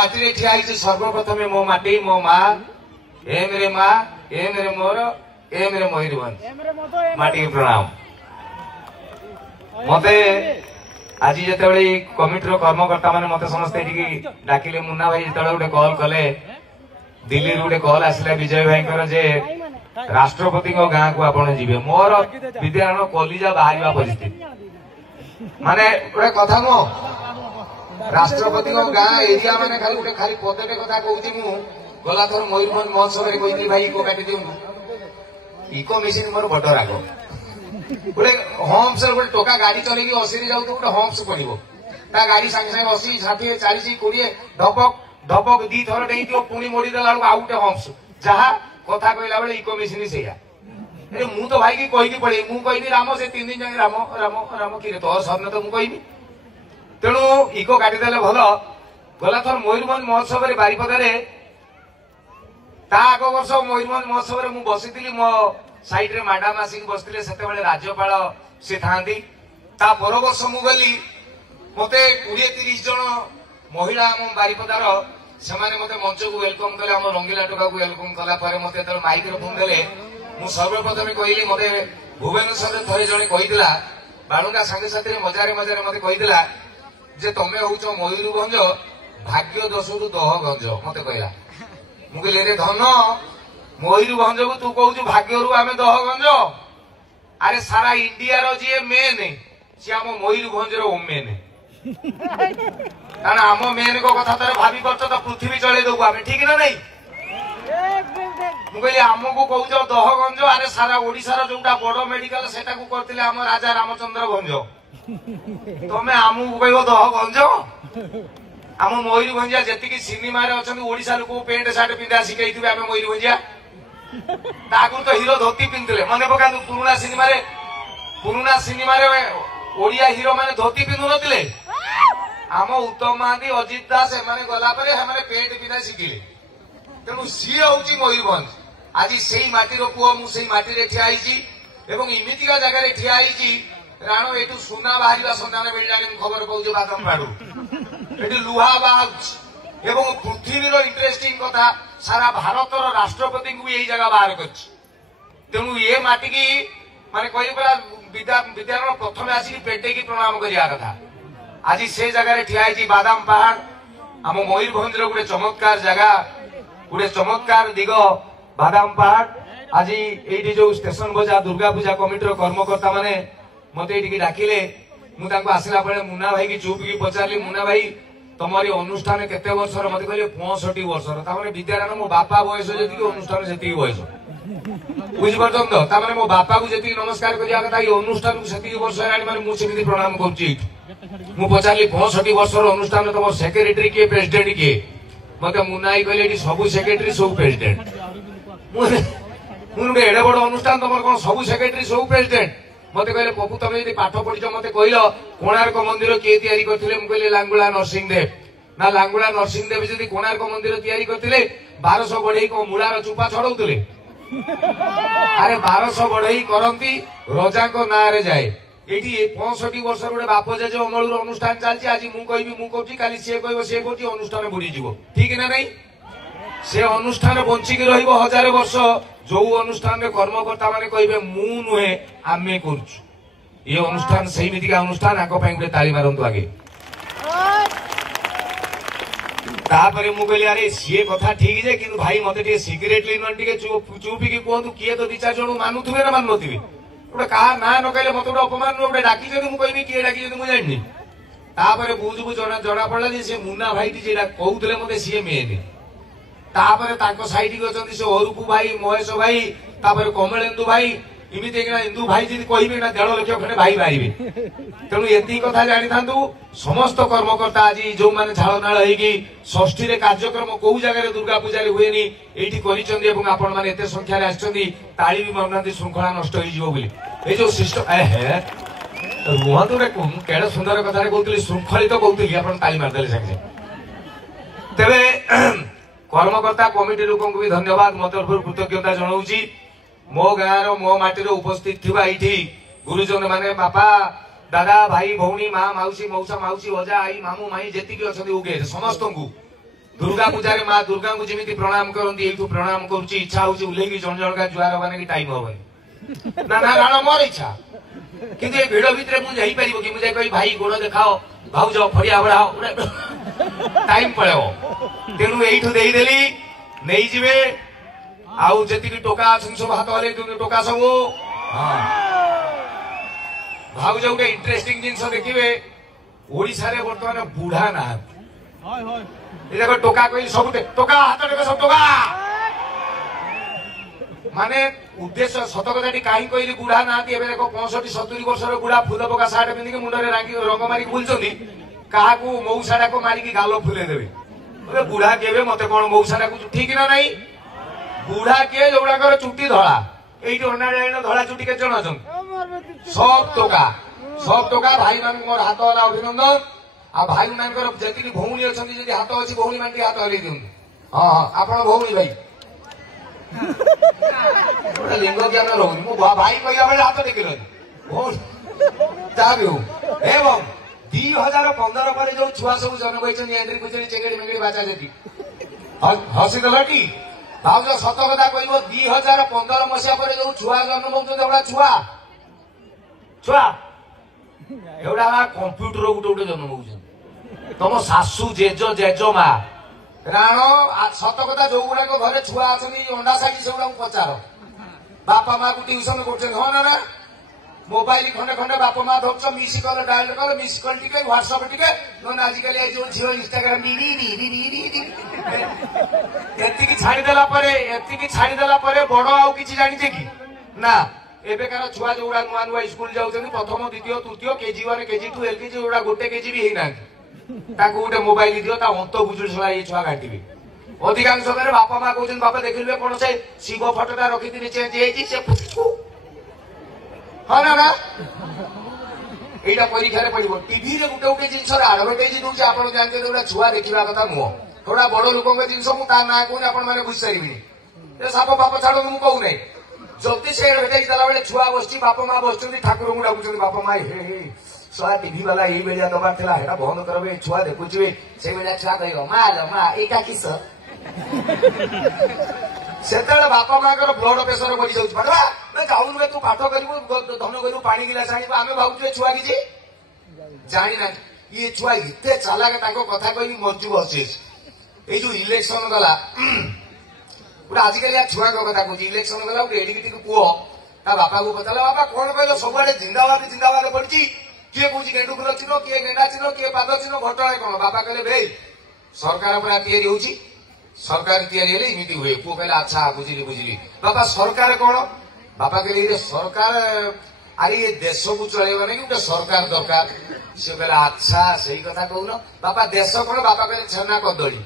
माटी ठिया सर्वप्रथम मो माटी मो माँ एम रे माँ एम रे मोर एम रे मयूरभंज माटी प्रणाम। मते आज जिते कमिटर कर्मकर्ता मैंने मत समस्ते डाकिले मुन्ना भाई जो गोटे कल कले दिल्ली गोटे कल आसला विजय भाई जे राष्ट्रपति गाँ को आपण जी मोर विद्यारण कलिजा बाहर परिस्थिति माने गोटे कथा नुह राष्ट्रपति गाँ एरिया माने खाली गोटे खाली पदटे कथा कहूँ गला थर मयूरभंज महोत्सव कही भाई इको काटी दिखाँ इको मेसीन मोर बड़ राग गोटे हम्स गोटे टोका गाड़ी चल 80 जाऊ गोटे हम्स पड़ो ता गाड़ी सागे सागे 80 60 40 20 धपक धपक दी थर डेई पुणी मोड़ी देला आउ गोटे हम्स जहाँ कथा कहला बेले इको मेसीन से मु तो भाई की कहीकि पड़े मु कहबी राम से 3 दिन जाए राम राम राम कि तो सरने तो मुझे तेणु इको काटिदेले भल गला थर मयूरभंज महोत्सव बारिपदार आग वर्ष मयूरभंज महोत्सव मु बसी मो साइड रे मैडम आसिक बसते से राज्यपाल सी था पर वर्ष मु गली मत 20-30 जन महिला आम बारिपदार से मत मंच को वेलकम कले आम रंगीला टोका को वेलकम कला मत माइक्रोफोन देले मु सर्वप्रथम कहली मत भुवनेश्वर थे जड़े कहीला बाणुका सांगसाथी मजारे मजारे मत कहीला जे तमे हूच मयूरभंज भाग्य दशरु दहगंज मत कहला मु कहली रे धन मयूरभंज को तू कहू भाग्य आम दहगंज अरे सारा इंडिया जी मेन सी आम मयूरभंज ओमेन कारण आम मेन को कथा तार भावी पार्थ तो पृथ्वी चले दबू आम ठीक ना नहीं मुझे आमको कौच दहगंज अरे सारा ओडिशार जोटा बड़ मेडिकल सेटा को करथिले आम राजा रामचंद्र भंज तमे आमको कह दहगंज आम मयूरभंजिया जी सिनेमा ओडिशा लोक पेंट सार्ट पिंधा शिखाई आम मयूरभंजिया आगु तो हिरो धोती पिंधुले मन पका पुराना सिनेमा ओडिया हिरो माने धोती पिंधु नथिले आम उत्तम महांती अजित दास एमाने गला परे हमने पेंट पिंधा शिखिले तेणु सी हूँ मयूरभंज आज से माटीर पुओ मुझे माटी ठिया इमितिका जगह ठिया राण एटू सुना बाहर सन्धान मिलला खबर पाऊँ बादम बाड़ू लुहा बाहर एवं पृथ्वीर इंटरेस्टिंग कथा सारा भारतर राष्ट्रपति को भी यही जगह बाहर करू ये माटी की माने कही विद्यारण प्रथम आसिक पेटे की प्रणाम करिया कथा आज से जगह ठिया बादाम पहाड़ आम मयूरभंज गोटे चमत्कार जगह गोटे चमत्कार दिग बादाम पहाड़ आज ये जो स्टेशन बजा दुर्गा पूजा कमिटर कर्मकर्ता माने मत ये डाकिले मुझे आसला बेले मुन्ना भाई की चुप की पचारि मुन्ना भाई तुमरी अनुष्ठान केते वर्षर मत कहले 65 वर्षर विद्यारायण मो बापा बयस जी अनुष्ठान से बयस बुझीपार तो मो बापा को जी नमस्कार करिया कथा ये अनुष्ठान को वर्ष है मुझे प्रणाम कर पचारि 65 वर्षर अनुष्ठान तुम सेक्रेटरी किए प्रेसिडेंट किए मत मुन्ना कहले सबू सेक्रेटरी सब प्रेसिडेंट मुझे एडे बड़ अनुष्ठान तुम कौन सबू सेक्रेटरी सब प्रेसिडेंट मत कहले पपु तुम यदि पाठ पढ़ी मत कहल कोणार्क मंदिर किए तैयारी करथिले मु कहले लांगुला नरसिंहदेव ना लांगुला नरसिंहदेव जदि कोणार्क मंदिर तैयारी करथिले 1200 बढ़ई को मूलार चुपा छड़ौथिले अरे 1200 बढ़ई करंती रजा को ना रे जाए एठी 65 वर्ष गोटे बाप जेजे अमलर अनुष्ठान चलछि आज मु कहबी मु कहछि काली से कहबो से कहछि अनुष्ठान बुड़ी जीवो ठीक ना नहीं से अनुष्ठान बंचिक रहिबो 1000 वर्ष जो अनुष्ठान कर्मकर्ता माने कहबे मु नुहे आमे करछु ये अनुष्ठान सही मितिका अनुष्ठान आको पई गोटे ताली मारंतु आगे तापरे मु कहली अरे सी कथा ठीक जे किंतु भाई मते टे सिक्रेटली न टिके चुपी की कहतु किए तो 2-4 जण मानुथुबे ना मानुथिबे गोटे कहा ना न कहले मते गोटे अपमान गोटे डाकी जदि मु कहबी किए डाकी जदि मु जानि तापरे बुझबु जना पड़ला जे से मुन्ना भाई टी जेडा कहउतले मते सी मेने तापरे ताको साइड की अछंती से अरूपु भाई महेश भाई तापरे कमलेन्दु भाई इमिति इंदु भाई जी कहबे ना 1.5 लाख खंडे भाई बाहर तेणु एति कथा जानी थांतु समस्त कर्मकर्ता आज जो माने झालनाळ होगी षष्ठी रे कार्यक्रम को जगह दुर्गा पूजा रे हुएनी एठी करिसंदी एवं आपण माने एते संख्या रे आछंदी ताली भी मारनांती श्रृंखला नष्ट होई जीवो बोली ए जो सिस्टम हे रुहतु रे केडे सुंदर कथा रे कहउतली श्रृंखलित कहउतली आपण ताली मार देले संगे तबे कर्मकर्ता कमिटी लोक भी धन्यवाद मत कृतज्ञता जनाऊँगी मो गाँव मो माटी उपस्थित थिबा इठी गुरुजन माने बापा दादा भाई भौणी माँ माउसी मौसा माउसी अजा आई मामू माई जेतिकी अछंती उगे समस्त को दुर्गा पूजा रे माँ दुर्गा को जमी प्रणाम करती ये प्रणाम करुच्ची इच्छा हूँ उल्लेखी जन जन जुआर माने कि टाइम हम ना ना ना मोर इच्छा किंतु ये भिड़ भितर मुझे कि मुझे कही भाई गोड़ देखाओ भाउज फड़िया बढ़ाओ टाइम पड़ेब तेणु यही नहीं जीवे आउ जी टोका सब हाथ हल टोका सब भाउज गोटे इंटरेस्टिंग जिनस देखिए ओडिशा रे बर्तमान बुढ़ा ना देखो टोका कह सब टोका हाथ टेक सब टोका माने उद्देश्य सत कथा कहीं कहली बुढ़ा ना देखो 65-70 वर्ष बुढ़ा फुल पका सार्ट पिंधिक मुंडे रंग मारिक बुलुंट क्या मऊसा डाक मारिक गाल फुले देवे बुढ़ा केवे मत कौन मऊसा डाक ठीक ना नहीं बुढ़ा किए जो चुटी धला ये धला चुटी के जन अच्छा सब टोका भाई मान मोर हाथ वाला अभिनंदन आ भाई मान जी भौणी अच्छा जी हाथ अच्छी भौणी मान हाथ हल दिखते हाँ हाँ आप भौणी भाई लिंग ज्ञान रोनी मु भाई कहला बेले हाथ टेकिल भी एवं 2015 पर जो छुआ सब जन्म होती एंट्री कुचरी चेंगड़ी मेंगड़ी बाचा जी हसीदेल टी भाव सत कथा कह 2015 मसीहा पर जो छुआ जन्म होता छुआ छुआ एवढा कंप्यूटर गोटे गोटे जन्म हो तुम शाशु जेज जेजमा कारण सत कथा जो गुड़ाक घरे छुआ अंडा सागी से पचार बापा माँ को ट्यूशन कर हाँ ना मोबाइल खंडे खंडे बापा माँ धरच मिस कल डायल कल मिस कल टे व्हाट्सअप टे ना आजिकल जो झील इंस्टाग्राम एति छाड़देला बड़ आउ कि जानिचे कि ना एबेकार छुआ जो नुआ नुआ स्कूल जाऊँ प्रथम द्वितीय तृतीय केजी 1 केजी 2 एलकेजी जो गोटे केजी भी होना गोटे मोबाइल दियो अंत बुजुड़ी छड़ा ये छुआ घाटे अधिकांश समय बापा माँ कहते बापा देखिए कौन से शिव फटोटा रखी चेंज हाँ ना यहाँ परीक्षा पड़ो टीवी गोटे गोटे जिन आडभर्टाइज दूसरे आप जानते गोटे छुआ देखा कथा नुह थोड़ा बड़ लोक जिन ना कहूँ आप बुझीपारे साप फाप छाड़ मुझे कहूना जदि से एडभर्टाइज देला बेले छुआ बस बापा माँ बस ठाकुर को डाकुं बापा माँ हे छुआ टीवी वाला ये बेलिया दबार था है बंद कर छुआ देखुचे से छुआ कह माँ एका किस से बापा माँ ब्लड प्रेसर बढ़ी जाऊँ जाऊन तू पाठ कर धन कर पानी गिलास आने आम भावुँ छुआ कि जाना ये छुआ एत चालाक कथा कह मजू बसे ये जो इलेक्शन गला गोटे आजिकल या छुआ कथा कहूँ इलेक्शन गला गोटे एडिकी पुओ ता बापा को पचारा बापा कौन कहल सब जिंदाबाद पड़ी किए कौन गेंडु फुल चिन्ह किए गेंडा चिन्ह किए पाद चिन्ह घटना कौन बापा कहले भाई सरकार पूरा तैयारी होची सरकार तैयारी हेले इमिति हुए पुओ कहले अच्छा बुझिली बुझिली बापा सरकार कौन बापा कहले सरकार अरे ये देश को चलेगा नहीं गोटे सरकार दरकार से कहले अच्छा सही कथा कहून बापा देश कौन बापा कहले छेना कदली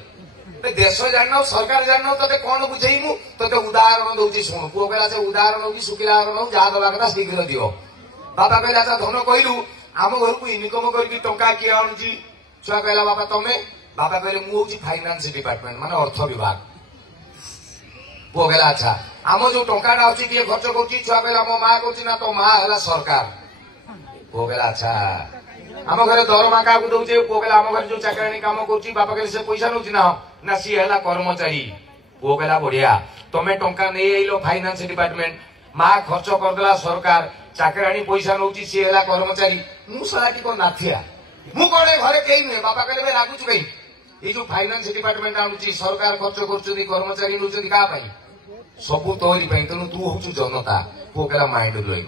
देश जान सरकार जान ते कौन बुझेमु ते उदाहरण दौर शुणु पुओ कहला से उदाहरण हो कि शुक्ला हो जहाँ दवा कथा शीघ्र दियो बापा कहला अच्छा धन कहलु आम घर को इनकम करके टंका किए आणुची छुआ कहला बापा तमें बापा कहले मुझे फाइनान्स डिपार्टमेंट माने अर्थ विभाग पुओ कहला अच्छा आम जो टंका किए खर्च कर छुआ कहला मो माँ कर ना तो माँ है सरकार पुओ कहला अच्छा आम घर दरमा क्या दौचे पुओ कहला आम घर जो चाकराणी काम कर बापा कहले से पैसा नौ ना सी है कर्मचारी पुओ कहला बढ़िया तमें टंका नहीं आइल फाइनान्स डिपार्टमेंट माँ खर्च करदेला सरकार चाकराणी पैसा नौ सी है कर्मचारी मुझे कौन नाथिया मु कौन घरे कहीं नुहे बापा कहले रागुच कहीं ये जो फाइनान्स डिपार्टमेंट आणुची सरकार खर्च कर कर्मचारी नौ क्या सबू तोरी तेणु तू हूँ जनता पुओ कहला माइंड ब्लोइंग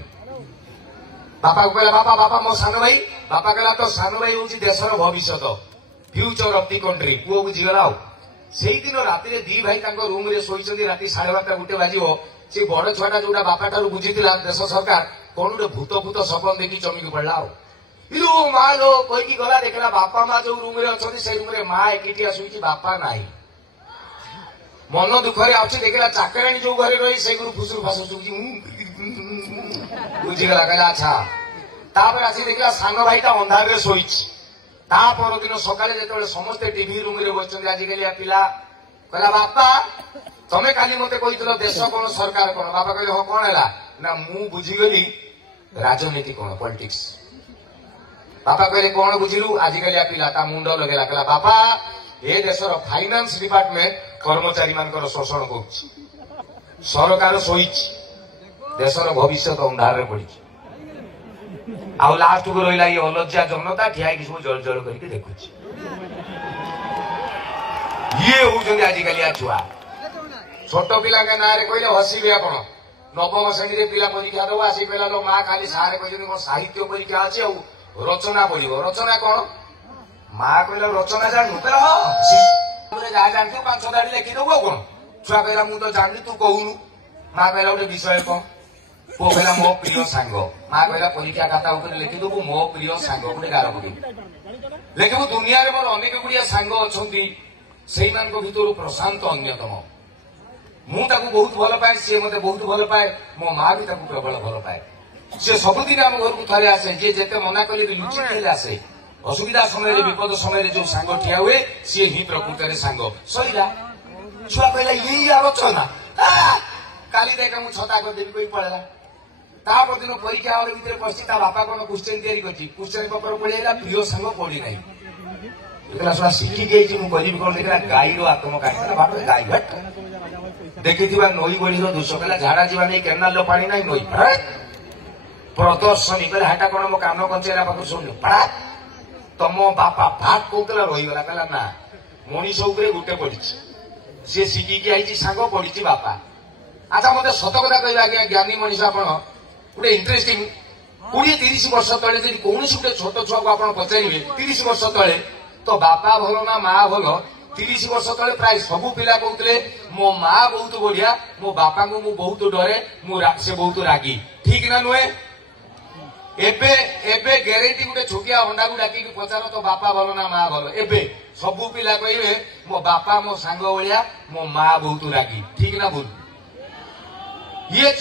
बापा को कहला बापा बापा मो सान भाई बापा कहला तो सान भाई हूँ देशर भविष्य फ्यूचर ऑफ दी कंट्री पुओ बुझीगला से दिन राति दी भाई रूम रे शोई राति 12:30 गोटे बाजिव से बड़ छुआटा जो बापा ठार बुझी देश सरकार कौन गोटे भूत भूत सपन देखी चमकी पड़ा इलो माँ लो कहीकि गला देखला बापा माँ जो रूम रे अच्छा से रूम रे माँ एकिटिया शुई बापा ना मन दुखरे अच्छे देखला चाकराणी जो घरे रही से फुसुर फासुर बुझीगला कहला अच्छा तापर आसी देखला सान भाईटा अंधार रे शोई दिन सकाले जो समस्ते टीवी रूम रे बस आजिकल पिला कहला बापा तमें काली मत कही देश कौन सरकार कौन बापा कहले हाँ कौन है ना मु बुझीगली राजनीति कौन पॉलिटिक्स बापा कहले कौन बुझिलु आजिकल पिला ता मुंड लगेला कहला बापा ए देशर फाइनान्स डिपार्टमेंट कर्मचारी मानकर शोषण कर सरकार शोच देशर भविष्य अंधार पड़ी आ लास्ट को रहा ये अलज्जा जनता ठिया सब जल जल करके देखुची ये हूँ आजिकलिया छुआ छोट पिला ना कहले हसबे आप नवम श्रेणी पिला परीक्षा दब आस कहला लो माँ खाली सारे कहते साहित्य परीक्षा अच्छे रचना पढ़ो रचना कौन माँ कहला रचना जानू कहला हाँ जहाँ जानते 5 धाड़ी लिखिदेबू आ कौन छुआ कहला मुझे तो जानली तू कहूनु माँ कहला गोटे विषय कौन पुओ कहला मो प्रिय सांग माँ कहला परीक्षा खाता उपर लिखिदेबू मो प्रिय सांग गोटे गार पकड़ लिखबू दुनिया मोर अनेक गुड़िया सांग अच्छा से भर प्रशांत अन्यतम मुझे बहुत भल पाए सी मत बहुत भल पाए मो माँ भी प्रबल भल पाए सी सबुदिन आम घर को थे आसे जी जिते मना कले भी लुचि आसे असुविधा समय विपद समय जो सांग ठिया हुए सी ही प्रकृत में सांग सईला छुआ कहला यही आलोचना काली देखा मुझे छता करदेवी कोई पड़ेगा तापर दिन परीक्षा हल भर पशि बापा कौन क्वेश्चन तैयारी क्वेश्चन पेपर पढ़ा प्रिय सांग पढ़ी ना शुआ शिखिकी करी कौन देखा गाईर आत्मकाही बाप गाई भट देखी नई गोड़ी दोष कहला झाड़ा जीवा नहीं केनाल पानी ना नई प्रदर्शनी कहला हाटा कौन मो कान कंचेरा पाख शुणु तम बापा भाग कौला रहीगला कहला ना मनीष उपरे गोटे पड़ी सी शिखिकी आई सांग पड़ी बापा अच्छा मत सत कथा कह आज्ञा ज्ञानी मनीष आप गोटे इंटरेस्टिंग 20-30 वर्ष तले कौन गोटे छोट छुआ को आप पचारे 30 वर्ष तले तो बापा भल ना माँ भल 30 वर्ष तले प्राय सबू पिला कहते मो माँ बहुत बढ़िया मो बापा को मु बहुत डरे से बहुत रागी ठीक ना नुहे एबे एबे ग्यारंटी गोटे छोटिया अंडा को डाकी पचार तो बापा भल ना माँ भल एबे सबू पिला कहे मो बापा मो सांग भाया मो माँ बहुत रागी ठीक ना भूल ये